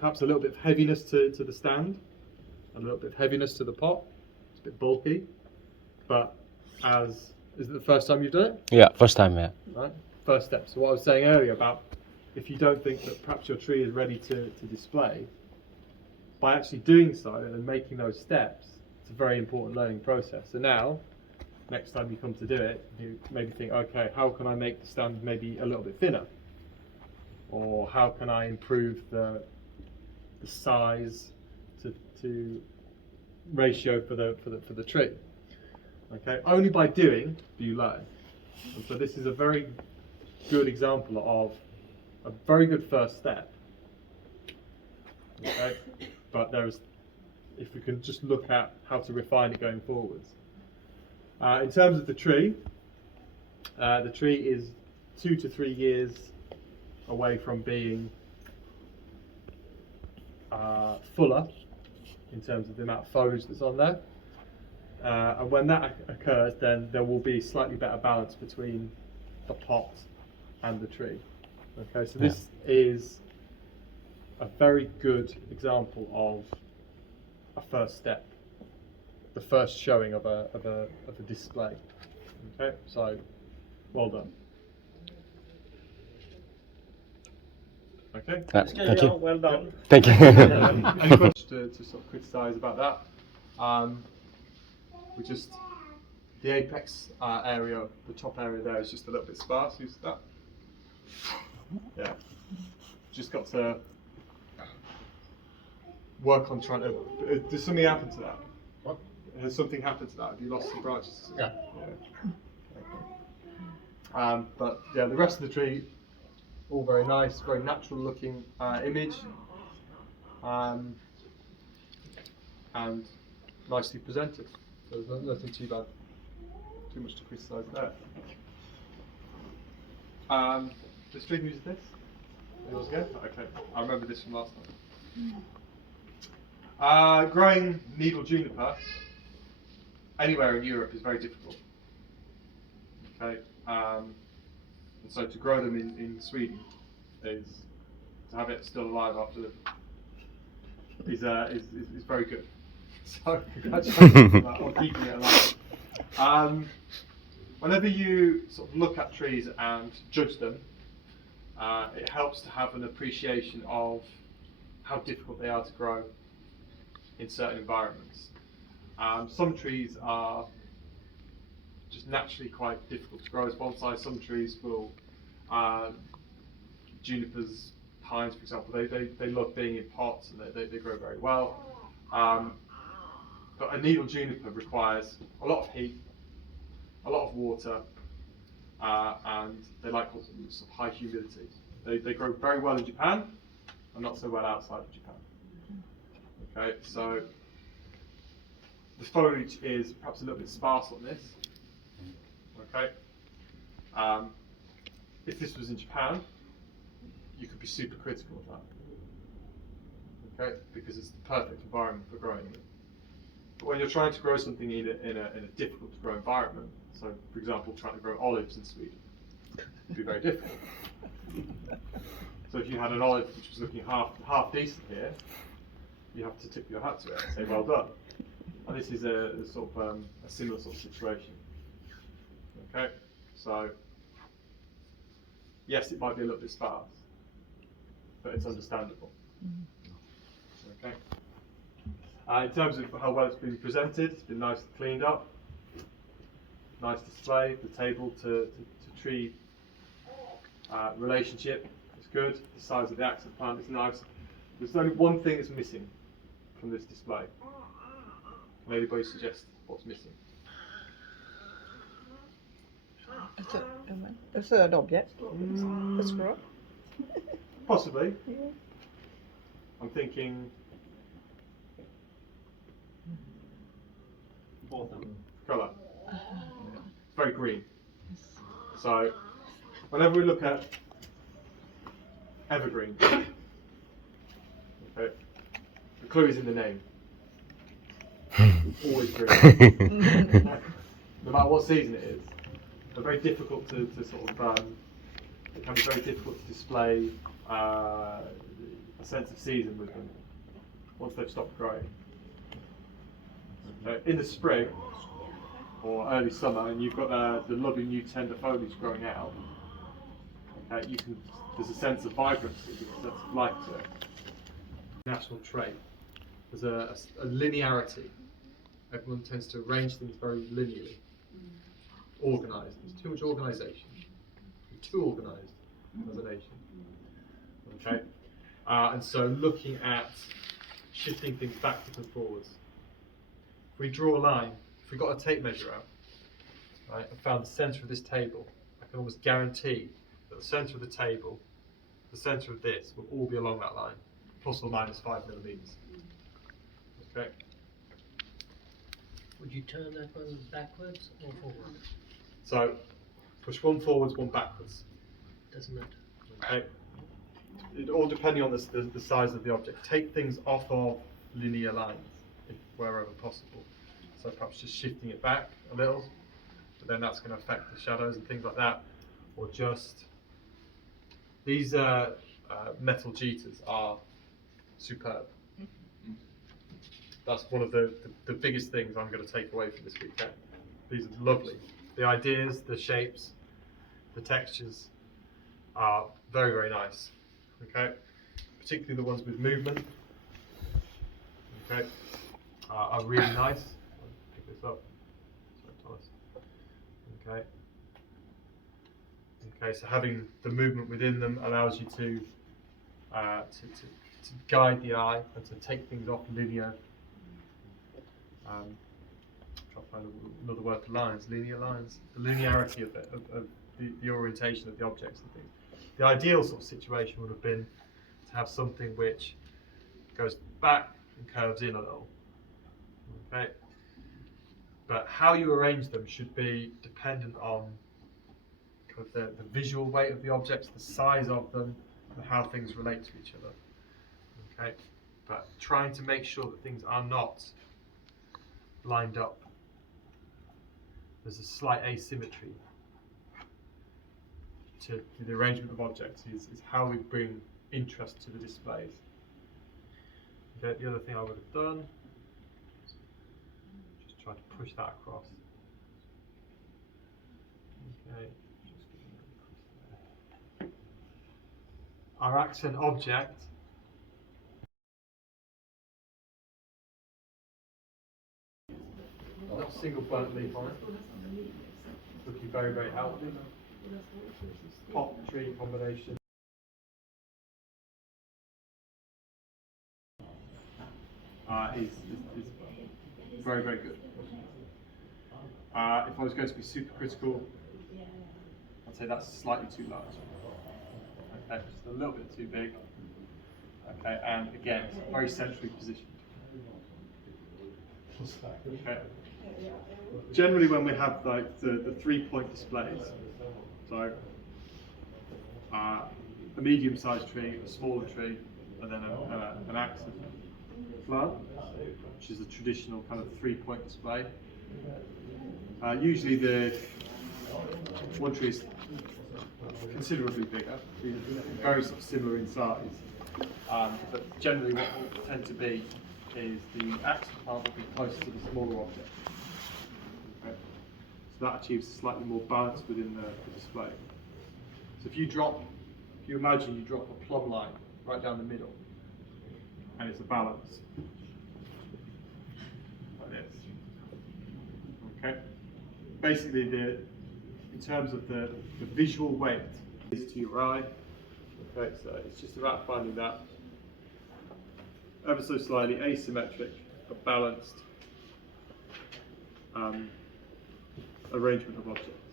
perhaps a little bit of heaviness to the stand, and a little bit of heaviness to the pot. It's a bit bulky, but is it the first time you've done it? Yeah, first time, yeah. Right, first step. So what I was saying earlier about if you don't think that perhaps your tree is ready to display, by actually doing so and making those steps, it's a very important learning process. So now, next time you come to do it, you maybe think, okay, how can I make the stand maybe a little bit thinner? Or how can I improve the size to ratio for the tree? Okay, only by doing do you learn. And so this is a very good example of a very good first step. Okay, but if we can just look at how to refine it going forwards. In terms of the tree is 2 to 3 years away from being fuller in terms of the amount of foliage that's on there. And when that occurs, then there will be slightly better balance between the pot and the tree. Okay, so this is a very good example of a first step, the first showing of a display. Okay, so well done. Okay. Thank you. Well done. Thank you. Any questions to sort of criticise about that? We just the apex area, the top area there is just a little bit sparse. Use that. Yeah. Just got to work on trying to. Does something happen to that? What? Has something happened to that? Have you lost some branches? Yeah. Okay. But yeah, the rest of the tree, all very nice, very natural looking image, and nicely presented. So there's nothing too bad, too much to criticise there. The string music this? Yours again? Okay, I remember this from last time. Growing needle juniper anywhere in Europe is very difficult. Okay, and so to grow them in Sweden is to have it still alive after is very good. So congratulations on keeping it alive. Whenever you sort of look at trees and judge them, it helps to have an appreciation of how difficult they are to grow in certain environments. Some trees are just naturally quite difficult to grow as bonsai. Some trees will, junipers, pines for example, they love being in pots and they grow very well. But a needle juniper requires a lot of heat, a lot of water, and they like sort of high humidity. They grow very well in Japan, and not so well outside of Japan. Okay, so the foliage is perhaps a little bit sparse on this. Okay, if this was in Japan, you could be super critical of that. Okay, because it's the perfect environment for growing it. But when you're trying to grow something in a difficult to grow environment, so for example, trying to grow olives in Sweden, it'd be very difficult. So if you had an olive which was looking half decent here, you have to tip your hat to it and say well done. And this is a sort of a similar sort of situation. Okay, so yes, it might be a little bit sparse, but it's understandable. Okay. In terms of how well it's been presented, it's been nicely cleaned up, nice display. The table to tree relationship is good. The size of the accent plant is nice. There's only one thing that's missing from this display. Can anybody suggest what's missing? A third object. A screw. Possibly. Yeah. I'm thinking. Colour. It's very green. So, whenever we look at evergreen, okay, the clue is in the name. Always green. No matter what season it is. They're very difficult to sort of. It can be very difficult to display a sense of season with them once they've stopped growing. In the spring or early summer, and you've got the lovely new tender foliage growing out, there's a sense of vibrancy, there's a sense of life to it. National trait. There's a linearity. Everyone tends to arrange things very linearly. Organised. There's too much organisation. We're too organised as a nation. Okay? And so looking at shifting things backwards and forwards. If we draw a line, if we got a tape measure out, right, and found the centre of this table, I can almost guarantee that the centre of the table, the centre of this, will all be along that line, plus or minus 5 millimetres. Okay. Would you turn that one backwards or forward? So push one forwards, one backwards. Doesn't matter. Okay. It all depending on the size of the object. Take things off of linear lines, if wherever possible. So perhaps just shifting it back a little, but then that's going to affect the shadows and things like that. Or just these metal jettas are superb. That's one of the biggest things I'm going to take away from this weekend. These are lovely. The ideas, the shapes, the textures are very, very nice. Okay, particularly the ones with movement. Okay, are really nice. Pick this up. Sorry, Thomas. Okay. Okay, so having the movement within them allows you to guide the eye and to take things off linear. Try to find another word for lines. Linear lines. The linearity of it, of the orientation of the objects and things. The ideal sort of situation would have been to have something which goes back and curves in a little. Okay. But how you arrange them should be dependent on kind of the visual weight of the objects, the size of them, and how things relate to each other. Okay. But trying to make sure that things are not lined up. There's a slight asymmetry to the arrangement of objects is how we bring interest to the displays. Okay, the other thing I would have done, just try to push that across. Okay, just getting that across there. Our accent object not a single burnt leaf on it. Looking very, very healthy. Pot tree combination. Is very, very good. If I was going to be super critical, I'd say that's slightly too large. Okay, just a little bit too big. Okay, and again, it's very centrally positioned. Okay. Generally, when we have like the 3-point displays, so a medium-sized tree, a smaller tree, and then an accent flower, which is a traditional kind of 3-point display. Usually, the one tree is considerably bigger, very sort of similar in size, but generally, what will tend to be is the accent part will be closer to the smaller object. Okay. So that achieves slightly more balance within the display. So if you imagine you drop a plumb line right down the middle, and it's a balance, like this. Okay. Basically, in terms of the visual weight is to your eye. Okay, so it's just about finding that ever so slightly asymmetric but balanced arrangement of objects.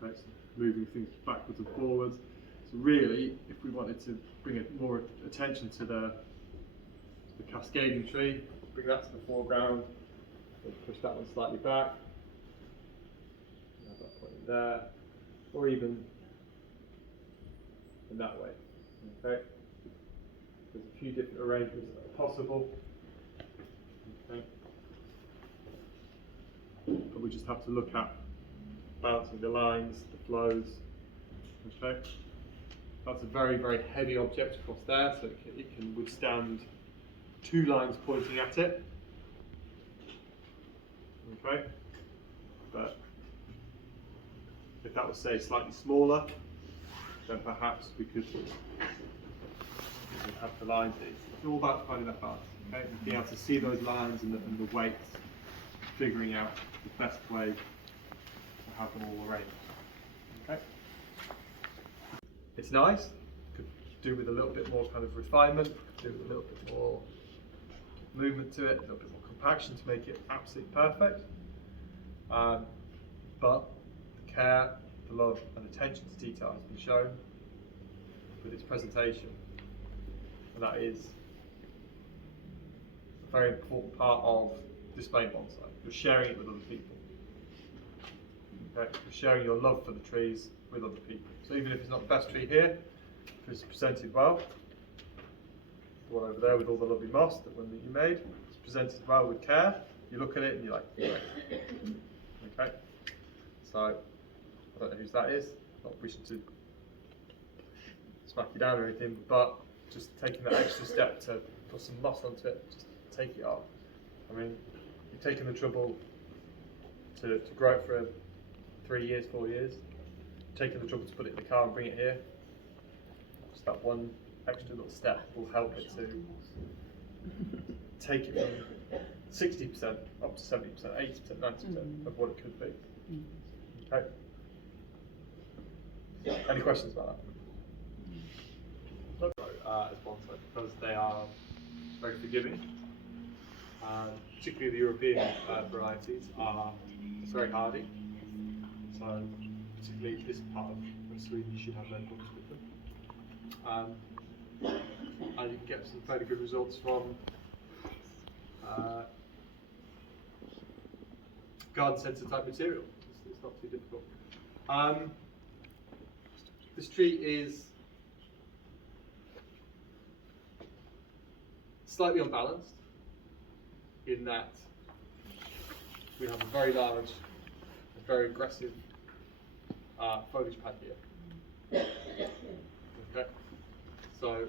Okay, so moving things backwards and forwards. So really, if we wanted to bring more attention to the cascading tree, bring that to the foreground, push that one slightly back, have that point in there, or even in that way. Okay. There's a few different arrangements that are possible. Okay. But we just have to look at balancing the lines, the flows. Okay. That's a very, very heavy object across there, so it can withstand 2 lines pointing at it. Okay, but if that was, say, slightly smaller, then perhaps we could have the lines. It's all about finding that balance, okay? And being able to see those lines and the weights, figuring out the best way to have them all arranged. Okay. It's nice. Could do with a little bit more kind of refinement. Could do with a little bit more movement to it, a little bit more compaction to make it absolutely perfect. But the care, the love, and attention to detail has been shown with its presentation, and that is a very important part of displaying bonsai. You're sharing it with other people. Okay? You're sharing your love for the trees with other people. So even if it's not the best tree here, if it's presented well, the one over there with all the lovely moss, the one that you made, it's presented well with care, you look at it and you're like, great. Okay? So, I don't know whose that is, not wishing to smack you down or anything, but just taking that extra step to put some moss onto it, just take it off. I mean, you've taken the trouble to grow it for 3 years, 4 years, taking the trouble to put it in the car and bring it here. Just that one extra little step will help it to take it from 60% up to 70%, 80%, 90% of what it could be. Okay. Any questions about that? As bonsai, because they are very forgiving. Particularly the European varieties are very hardy. So particularly this part of Sweden, you should have no problems with them. And you can get some fairly good results from garden centre type material. It's not too difficult. This tree is slightly unbalanced in that we have a very large, very aggressive foliage pad here. Okay, so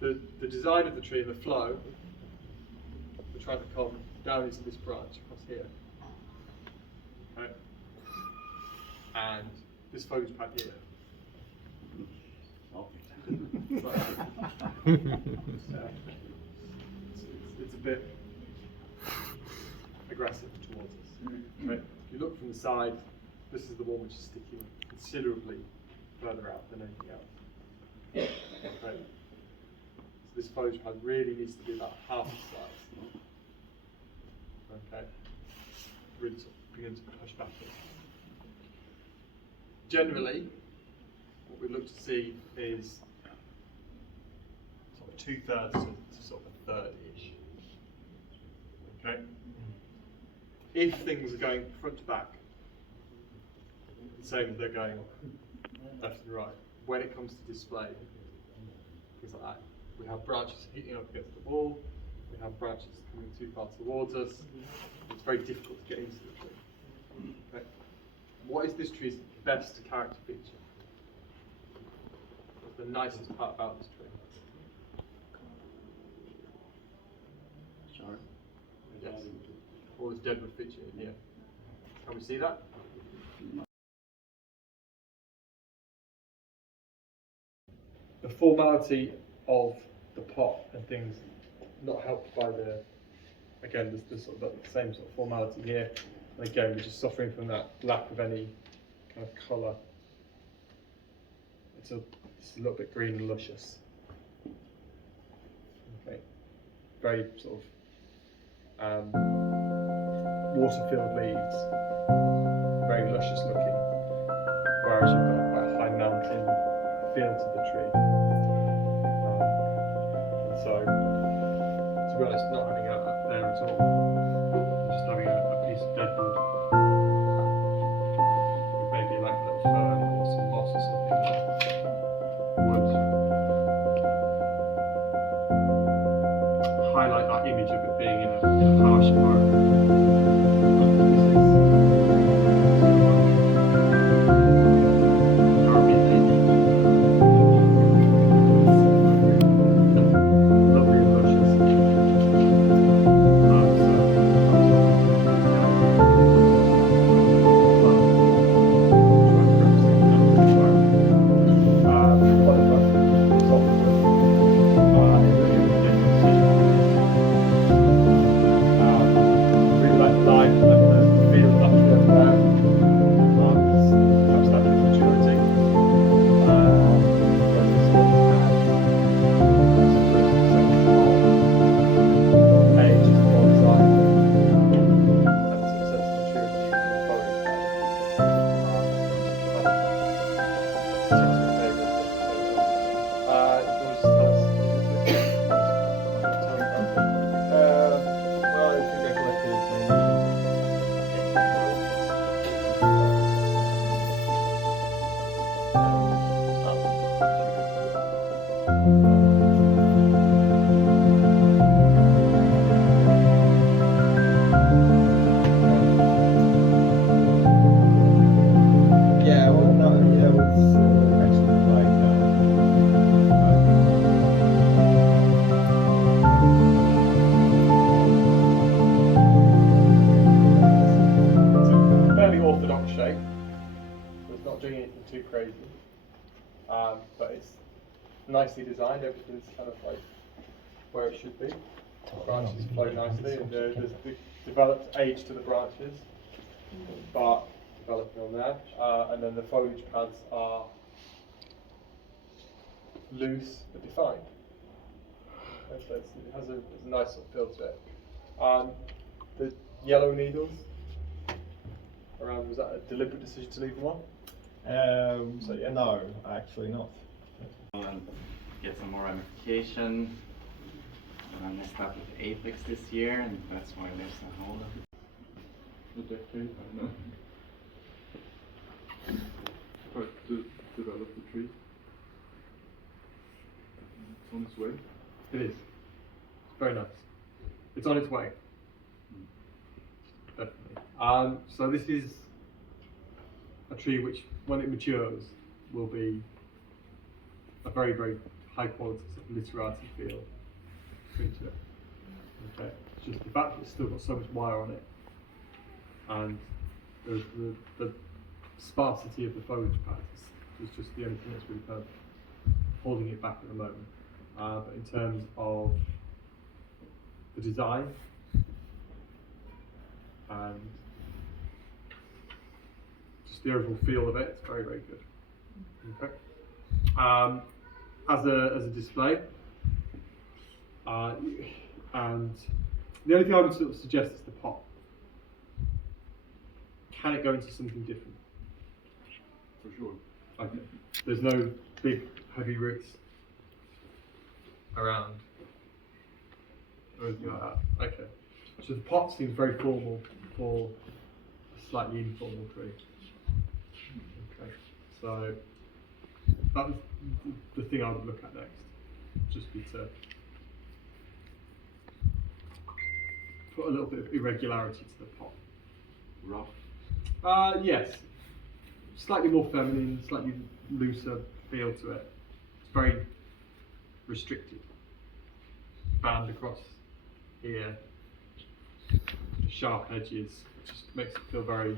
the design of the tree and the flow, we're trying to come down into this branch across here. Okay, and this foliage pad here. It's a bit aggressive towards us. Right? If you look from the side, this is the one which is sticking considerably further out than anything else. Okay? So this foliage pad really needs to be about half the size. Okay? Really sort of begin to push back in. Generally, what we look to see is sort of 2/3 to sort of a third-ish. Okay? If things are going front to back, the same as they're going left and right, when it comes to display, things like that, we have branches hitting up against the wall, we have branches coming too far towards us, it's very difficult to get into the tree. Okay? What is this tree's best character feature? What's the nicest part about this tree? Sorry. Yes. All this deadwood feature in here. Can we see that? The formality of the pot and things not helped by the, again, there's sort of the same sort of formality here. And again, we're just suffering from that lack of any kind of colour. It's a little bit green and luscious. Okay. Very sort of water-filled leaves, very luscious looking, whereas you've got quite a high mountain feel to the tree. And so, to be honest, not having that there at all, just having a piece of deadwood with maybe like a little fern or some moss or something would highlight that image of it being in a harsh environment. not doing anything too crazy, but it's nicely designed. Everything's kind of like where it should be. Branches flow nicely, and there's the developed age to the branches, but developing on there. And then the foliage pads are loose but defined. And so it has a nice sort of feel to it. The yellow needles around, was that a deliberate decision to leave them on? So, yeah. No, actually not. Get some more ramification. I messed up with apex this year, and that's why there's a hole. A decade, I don't know. Try to develop the tree. It's on its way. It is. It's very nice. It's on its way. Definitely. So this is a tree which, when it matures, will be a very, very high quality sort of literati feel to it. Okay. It's just the fact that it's still got so much wire on it, and the sparsity of the foliage pad is just the only thing that's really kind of holding it back at the moment. But in terms of the design and just the overall feel of it, it's very, very good. Okay. As a display, and the only thing I would sort of suggest is the pot. Can it go into something different? For sure. Okay. There's no big heavy roots around or anything like that. Okay. So the pot seems very formal for a slightly informal tree. Okay. So that was the thing I would look at next. Just be to put a little bit of irregularity to the pot. Rough. Yes. Slightly more feminine, slightly looser feel to it. It's very restricted. Band across here. Sharp edges. It just makes it feel very